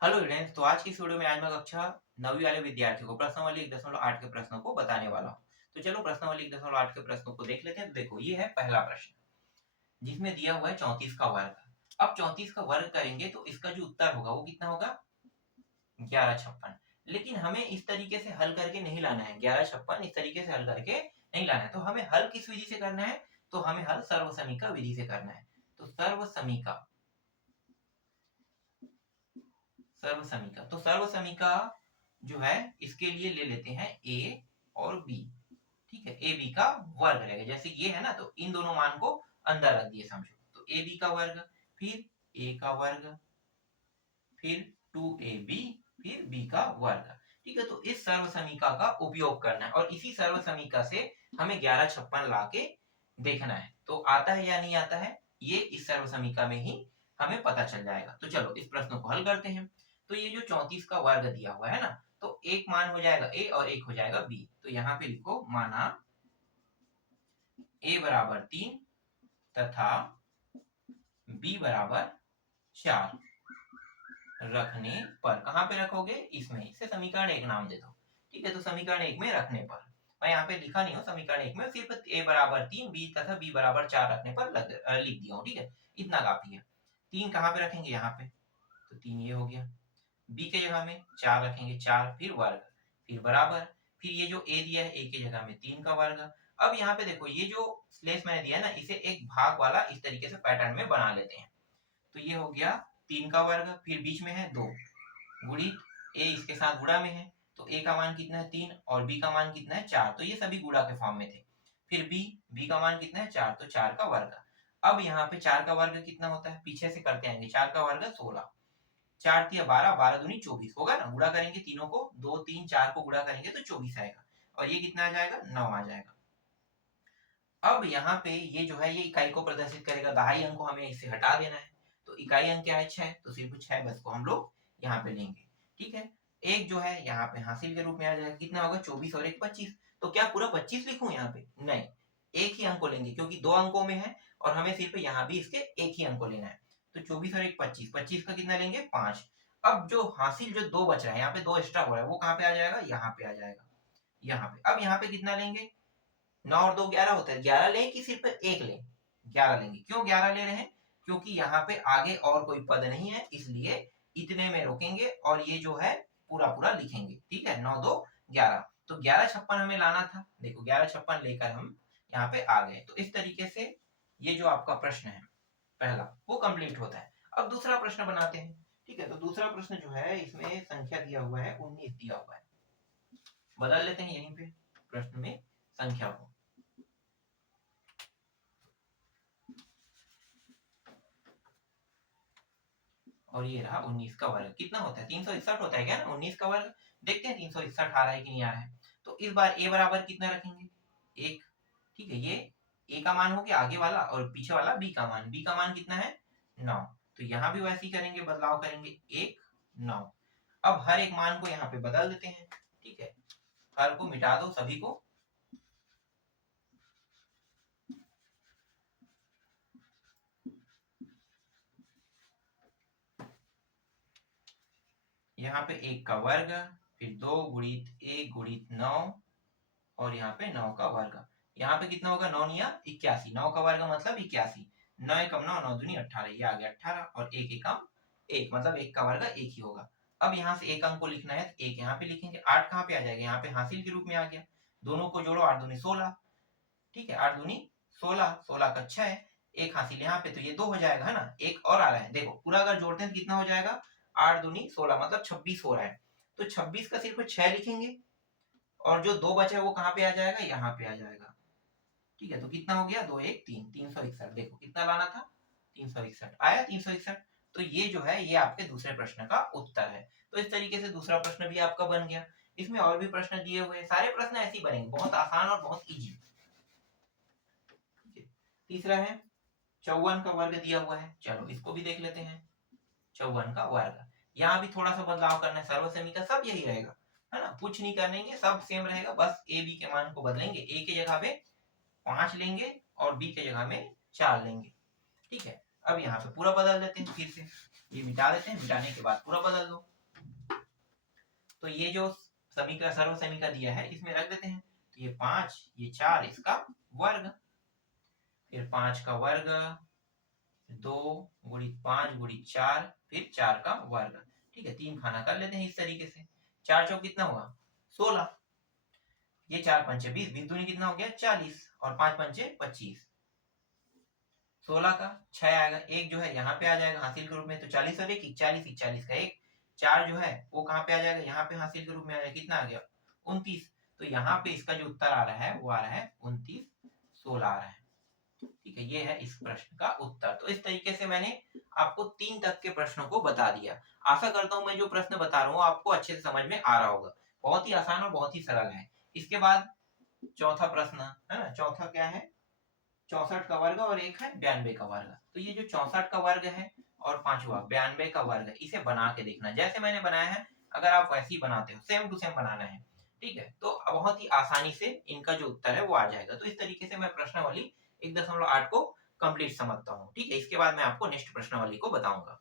Hello friends, तो आज की इस वीडियो में आज मैं कक्षा 9वीं वाले विद्यार्थियों को प्रश्नावली 1.8 के प्रश्नों को बताने वाला हूँ। तो चलो प्रश्नावली 1.8 के प्रश्नों को देख लेते हैं। तो देखो, ये है पहला प्रश्न जिसमें दिया हुआ है 34 का वर्ग। अब 34 का वर्ग करेंगे तो इसका जो उत्तर होगा वो कितना होगा? 1156। लेकिन हमें इस तरीके से हल करके नहीं लाना है, 1156 इस तरीके से हल करके नहीं लाना है। तो हमें हल किस विधि से करना है? तो हमें हल सर्वसमीका विधि से करना है। तो सर्वसमीका जो है इसके लिए ले लेते हैं a और b। ठीक है, ए बी का वर्ग रहेगा। जैसे ये है ना, तो इन दोनों मान को अंदर रख दिए समझो। तो ए बी का वर्ग, फिर a का वर्ग, फिर 2ab, फिर b का वर्ग। ठीक है, तो इस सर्वसमीका का उपयोग करना है और इसी सर्वसमीका से हमें 1156 लाके देखना है। तो आता है या नहीं आता है, ये इस सर्वसमीका में ही हमें पता चल जाएगा। तो चलो इस प्रश्न को हल करते हैं। तो ये जो 34 का वर्ग दिया हुआ है ना, तो एक मान हो जाएगा a और एक हो जाएगा b। तो यहाँ पे लिखो, माना a बराबर 3 तथा b बराबर 4 रखने पर। कहाँ पे रखोगे? इसमें। इसे समीकरण 1 नाम दे दो। ठीक है, तो समीकरण 1 में रखने पर, मैं यहाँ पे लिखा नहीं हूँ समीकरण 1 में, सिर्फ a बराबर 3 b तथा b बराबर 4 रखने पर लिख दिया हूँ। ठीक है, इतना काफी है। 3 कहाँ पे रखेंगे? यहाँ पे। तो 3 ये हो गया। b के जगह में 4 रखेंगे, 4 फिर वर्ग, फिर बराबर, फिर ये जो a दिया है a की जगह में 3 का वर्ग। अब यहाँ पे देखो, ये जो स्लेस मैंने दिया है ना, इसे एक भाग वाला इस तरीके से पैटर्न में बना लेते हैं। तो ये हो गया 3 का वर्ग, फिर बीच में है 2 गुणित a इसके साथ गुणा में है। तो a का मान कितना है? 3 और b का मान कितना है? 4। तो ये सभी गुणा के फॉर्म में थे। फिर b का मान कितना है? 4। तो 4 का वर्ग। अब यहाँ पे 4 का वर्ग कितना होता है? पीछे से करते आएंगे। 4 का वर्ग 16, 4 तिया 12, 12 दूनी 24 होगा ना। गुणा करेंगे तीनों को, 2 3 4 को गुणा करेंगे तो 24 आएगा। और ये कितना आ जाएगा? 9 आ जाएगा। अब यहाँ पे ये जो है ये इकाई को प्रदर्शित करेगा। दहाई अंक को हमें इससे हटा देना है। तो इकाई अंक क्या है? 6। तो सिर्फ 6 बस को हम लोग यहाँ पे लेंगे। ठीक है, एक जो है यहाँ पे हासिल के रूप में आ जाएगा। कितना होगा? 24 और एक 25। तो क्या पूरा 25 लिखूं यहाँ पे? नहीं, एक ही अंक को लेंगे क्योंकि दो अंकों में है और हमें सिर्फ यहाँ भी इसके एक ही अंक को लेना है। तो 24 और एक 25, 25 का कितना लेंगे? 5। अब जो हासिल जो 2 बच रहा है, यहाँ पे 2 एक्स्ट्रा हो रहा है, वो कहाँ पे आ जाएगा? यहाँ पे आ जाएगा। यहाँ पे अब यहाँ पे कितना लेंगे? 9 और 2 11 होता है। 11 लें कि सिर्फ एक लें? 11 लेंगे। क्यों 11 ले रहे हैं? क्योंकि यहाँ पे आगे और कोई पद नहीं है, इसलिए इतने में रोकेंगे और ये जो है पूरा पूरा लिखेंगे। ठीक है, 9 2 11। तो 1156 हमें लाना था। देखो 1156 लेकर हम यहाँ पे आ गए। तो इस तरीके से ये जो आपका प्रश्न है पहला, वो कंप्लीट होता है। अब दूसरा प्रश्न बनाते हैं। ठीक है, तो दूसरा प्रश्न जो है इसमें संख्या दिया हुआ है 19 दिया हुआ है। बदल लेते हैं यहीं पे प्रश्न में संख्या को। और ये रहा 19 का वर्ग। कितना होता है? 361 होता है क्या ना 19 का वर्ग। देखते हैं 361 आ रहा है कि नहीं आ रहा है। तो इस बार a बराबर कितना रखेंगे? 1। ठीक है, ये a का मान हो गया आगे वाला, और पीछे वाला b का मान। b का मान कितना है? 9। तो यहाँ भी वैसे ही करेंगे, बदलाव करेंगे। 1 9। अब हर एक मान को यहाँ पे बदल देते हैं। ठीक है, हर को मिटा दो सभी को। यहाँ पे 1 का वर्ग, फिर 2 गुणित 1 गुणित 9, और यहाँ पे 9 का वर्ग। यहाँ पे कितना होगा? 9 निया 81। 9 का वर्ग मतलब 81। 9 एकम 9, 9 दूनी 18। ये आ गया 18 और 1 एकम 1, मतलब 1 का वर्ग 1 ही होगा। अब यहाँ से एक अंक को लिखना है, 1 यहाँ पे लिखेंगे। 8 कहाँ पे आ जाएगा? यहाँ पे हासिल के रूप में आ गया। दोनों को जोड़ो, 8 दूनी 16। ठीक है, 8 दूनी 16, 16 का 6 है। एक हासिल यहाँ पे, तो ये 2 हो जाएगा है ना। एक और आ रहा है, देखो पूरा अगर जोड़ते हैं तो कितना हो जाएगा? 8 दूनी 16, मतलब 26 हो रहा है। तो 26 का सिर्फ 6 लिखेंगे और जो 2 बचा है वो कहाँ पे आ जाएगा? यहाँ पे आ जाएगा। ठीक है, तो कितना हो गया? 2 1 3, 361। देखो कितना लाना था? 361 आया। 361। तो ये जो है ये आपके दूसरे प्रश्न का उत्तर है। तो इस तरीके से दूसरा प्रश्न भी आपका बन गया। इसमें और भी प्रश्न दिए हुए हैं, सारे प्रश्न ऐसे ही बनेंगे, बहुत आसान और बहुत इजी। तीसरा है 54 का वर्ग दिया हुआ है। चलो इसको भी देख लेते हैं। 54 का वर्ग, यहाँ भी थोड़ा सा बदलाव करना है। सर्वसमीका सब यही रहेगा है ना, कुछ नहीं करेंगे, सब सेम रहेगा। बस ए बी के मान को बदलेंगे। ए की जगह पे 5 लेंगे और बी के जगह में 4 लेंगे। ठीक है, अब यहाँ पे पूरा बदल देते हैं फिर से। ये मिटा देते हैं, मिटाने के बाद पूरा बदल दो। तो ये जो समीकरण सर्व समीकरण दिया है इसमें रख देते हैं। तो ये 5 ये 4 इसका वर्ग, फिर 5 का वर्ग 2 गुणित 5 गुणित 4 फिर 4 का वर्ग। ठीक है, 3 खाना कर लेते हैं इस तरीके से। 4 चौक कितना हुआ 16, ये 4 पंचे 20, 20 दूनी कितना हो गया 40 और 5 पंचे 25। 16 का 6 आएगा, एक जो है यहाँ पे आ जाएगा हासिल के रूप में, तो 40 और 1 41, 41 का एक 4 जो है वो कहाँ पे आ जाएगा यहाँ पे हासिल के रूप में आ जाएगा, कितना आ गया 29। तो यहाँ पे इसका जो उत्तर आ रहा है वो आ रहा है 29, 16 आ रहा है। ठीक है, ये है इस प्रश्न का उत्तर। तो इस तरीके से मैंने आपको 3 तक के प्रश्नों को बता दिया। आशा करता हूँ मैं जो प्रश्न बता रहा हूँ आपको अच्छे से समझ में आ रहा होगा। बहुत ही आसान और बहुत ही सरल है। इसके बाद चौथा प्रश्न है ना, चौथा क्या है 64 का वर्ग और एक है 92 का वर्ग। तो ये जो 64 का वर्ग है और पांचवा 92 का वर्ग है, इसे बना के देखना जैसे मैंने बनाया है। अगर आप वैसे ही बनाते हो सेम टू सेम बनाना है, ठीक है, तो बहुत ही आसानी से इनका जो उत्तर है वो आ जाएगा। तो इस तरीके से मैं प्रश्नावली 1.8 को कंप्लीट समझता हूँ। ठीक है, इसके बाद मैं आपको नेक्स्ट प्रश्नावली को बताऊंगा।